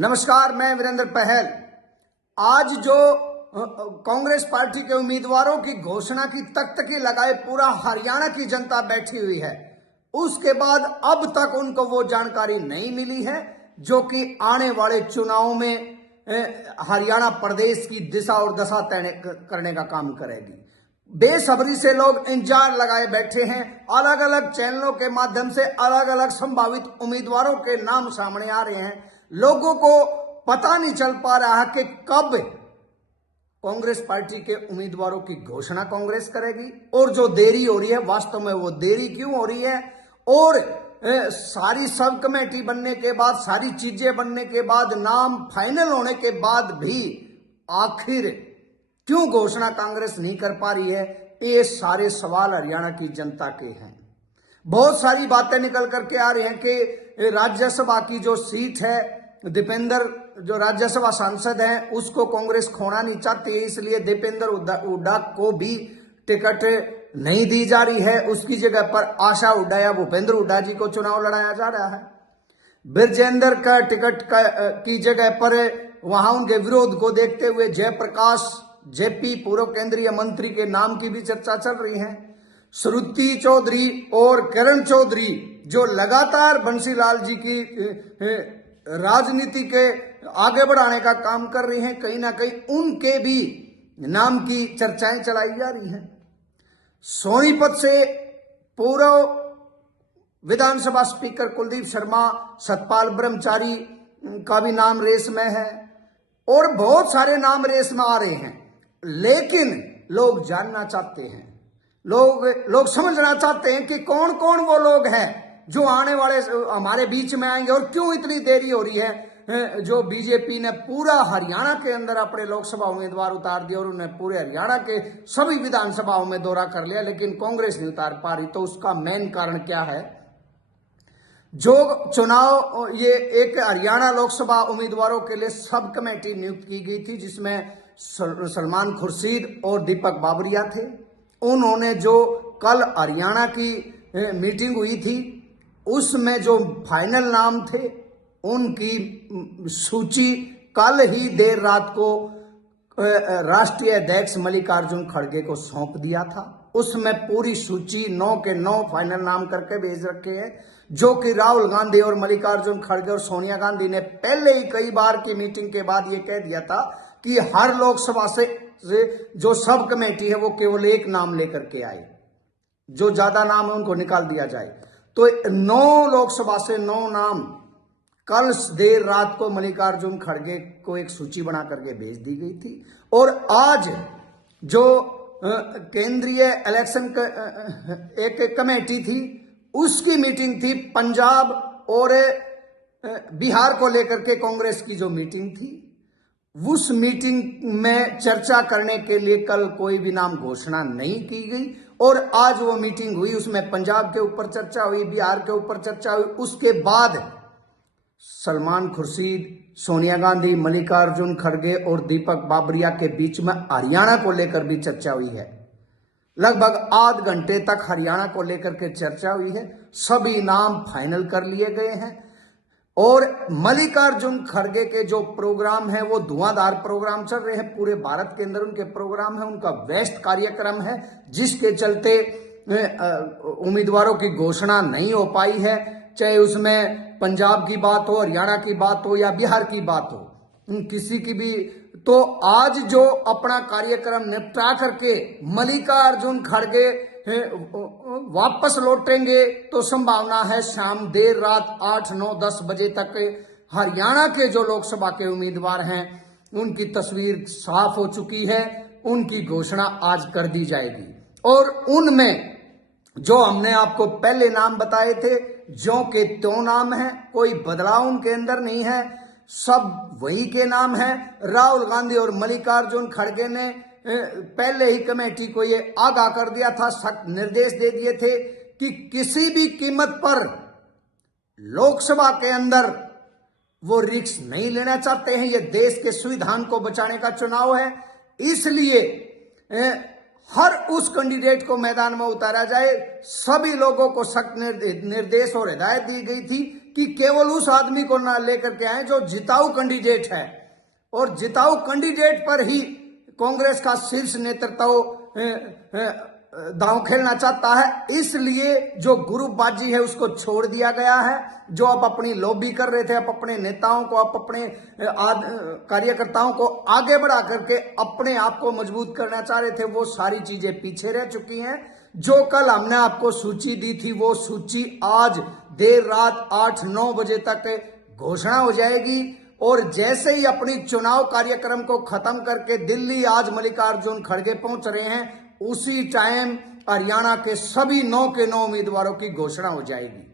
नमस्कार, मैं वीरेंद्र पहल। आज जो कांग्रेस पार्टी के उम्मीदवारों की घोषणा की तख्तकी लगाए पूरा हरियाणा की जनता बैठी हुई है। उसके बाद अब तक उनको वो जानकारी नहीं मिली है जो कि आने वाले चुनाव में हरियाणा प्रदेश की दिशा और दशा तय करने का काम करेगी। बेसब्री से लोग इंतजार लगाए बैठे हैं। अलग अलग चैनलों के माध्यम से अलग अलग संभावित उम्मीदवारों के नाम सामने आ रहे हैं। लोगों को पता नहीं चल पा रहा कि कब कांग्रेस पार्टी के उम्मीदवारों की घोषणा कांग्रेस करेगी और जो देरी हो रही है, वास्तव में वो देरी क्यों हो रही है, और सारी सब कमेटी बनने के बाद, सारी चीजें बनने के बाद, नाम फाइनल होने के बाद भी आखिर क्यों घोषणा कांग्रेस नहीं कर पा रही है, ये सारे सवाल हरियाणा की जनता के हैं। बहुत सारी बातें निकल करके आ रही हैं कि राज्यसभा की जो सीट है, दीपेंद्र जो राज्यसभा सांसद हैं, उसको कांग्रेस खोना नहीं चाहती है, इसलिए दीपेंद्र हुड्डा को भी टिकट नहीं दी जा रही है। उसकी जगह पर आशा हुड्डा या भूपेंद्र हुड्डा जी को चुनाव लड़ाया जा रहा है। ब्रजेंद्र का टिकट की जगह पर वहां उनके विरोध को देखते हुए जयप्रकाश जेपी पूर्व केंद्रीय मंत्री के नाम की भी चर्चा चल रही है। श्रुति चौधरी और किरण चौधरी जो लगातार बंसीलाल जी की राजनीति के आगे बढ़ाने का काम कर रही हैं, कहीं ना कहीं उनके भी नाम की चर्चाएं चलाई जा रही हैं। सोनीपत से पूर्व विधानसभा स्पीकर कुलदीप शर्मा, सतपाल ब्रह्मचारी का भी नाम रेस में है और बहुत सारे नाम रेस में आ रहे हैं। लेकिन लोग जानना चाहते हैं, लोग समझना चाहते हैं कि कौन कौन वो लोग हैं जो आने वाले हमारे बीच में आएंगे और क्यों इतनी देरी हो रही है। जो बीजेपी ने पूरा हरियाणा के अंदर अपने लोकसभा उम्मीदवार उतार दिए और उन्हें पूरे हरियाणा के सभी विधानसभाओं में दौरा कर लिया, लेकिन कांग्रेस नहीं उतार पा रही। तो उसका मेन कारण क्या है? जो चुनाव, ये एक हरियाणा लोकसभा उम्मीदवारों के लिए सब कमेटी नियुक्त की गई थी, जिसमें सलमान खुर्शीद और दीपक बाबरिया थे। उन्होंने जो कल हरियाणा की मीटिंग हुई थी, उसमें जो फाइनल नाम थे उनकी सूची कल ही देर रात को राष्ट्रीय अध्यक्ष मल्लिकार्जुन खड़गे को सौंप दिया था। उसमें पूरी सूची 9 के 9 फाइनल नाम करके भेज रखे हैं, जो कि राहुल गांधी और मल्लिकार्जुन खड़गे और सोनिया गांधी ने पहले ही कई बार की मीटिंग के बाद ये कह दिया था कि हर लोकसभा से जो सब कमेटी है वो केवल एक नाम लेकर के आए, जो ज्यादा नाम है उनको निकाल दिया जाए। तो 9 लोकसभा से 9 नाम कल देर रात को मल्लिकार्जुन खड़गे को एक सूची बना करके भेज दी गई थी। और आज जो केंद्रीय इलेक्शन एक कमेटी थी, उसकी मीटिंग थी। पंजाब और बिहार को लेकर के कांग्रेस की जो मीटिंग थी, उस मीटिंग में चर्चा करने के लिए कल कोई भी नाम घोषणा नहीं की गई और आज वो मीटिंग हुई, उसमें पंजाब के ऊपर चर्चा हुई, बिहार के ऊपर चर्चा हुई। उसके बाद सलमान खुर्शीद, सोनिया गांधी, मल्लिकार्जुन खड़गे और दीपक बाबरिया के बीच में हरियाणा को लेकर भी चर्चा हुई है। लगभग आध घंटे तक हरियाणा को लेकर के चर्चा हुई है। सभी नाम फाइनल कर लिए गए हैं और मल्लिकार्जुन खड़गे के जो प्रोग्राम है वो धुआंधार प्रोग्राम चल रहे हैं। पूरे भारत के अंदर उनके प्रोग्राम है, उनका बेस्ट कार्यक्रम है, जिसके चलते उम्मीदवारों की घोषणा नहीं हो पाई है। चाहे उसमें पंजाब की बात हो, हरियाणा की बात हो या बिहार की बात हो, किसी की भी। तो आज जो अपना कार्यक्रम निपटा करके मल्लिकार्जुन खड़गे वापस लौटेंगे तो संभावना है शाम देर रात 8, 9, 10 बजे तक हरियाणा के जो लोकसभा के उम्मीदवार हैं उनकी तस्वीर साफ हो चुकी है। उनकी घोषणा आज कर दी जाएगी और उनमें जो हमने आपको पहले नाम बताए थे, जो के त्यों नाम है, कोई बदलाव उनके अंदर नहीं है, सब वही के नाम है। राहुल गांधी और मल्लिकार्जुन खड़गे ने पहले ही कमेटी को ये आगाह कर दिया था, सख्त निर्देश दे दिए थे कि किसी भी कीमत पर लोकसभा के अंदर वो रिस्क नहीं लेना चाहते हैं। ये देश के संविधान को बचाने का चुनाव है, इसलिए हर उस कैंडिडेट को मैदान में उतारा जाए। सभी लोगों को सख्त निर्देश और हिदायत दी गई थी कि केवल उस आदमी को ना लेकर के आए जो जिताऊ कैंडिडेट है, और जिताऊ कैंडिडेट पर ही कांग्रेस का शीर्ष नेतृत्व दांव खेलना चाहता है। इसलिए जो ग्रुपबाजी है उसको छोड़ दिया गया है। जो आप अपनी लॉबी कर रहे थे, आप अपने नेताओं को, आप अपने कार्यकर्ताओं को आगे बढ़ा करके अपने आप को मजबूत करना चाह रहे थे, वो सारी चीजें पीछे रह चुकी हैं। जो कल हमने आपको सूची दी थी, वो सूची आज देर रात 8-9 बजे तक घोषणा हो जाएगी। और जैसे ही अपनी चुनाव कार्यक्रम को खत्म करके दिल्ली आज मल्लिकार्जुन खड़गे पहुंच रहे हैं, उसी टाइम हरियाणा के सभी 9 के 9 उम्मीदवारों की घोषणा हो जाएगी।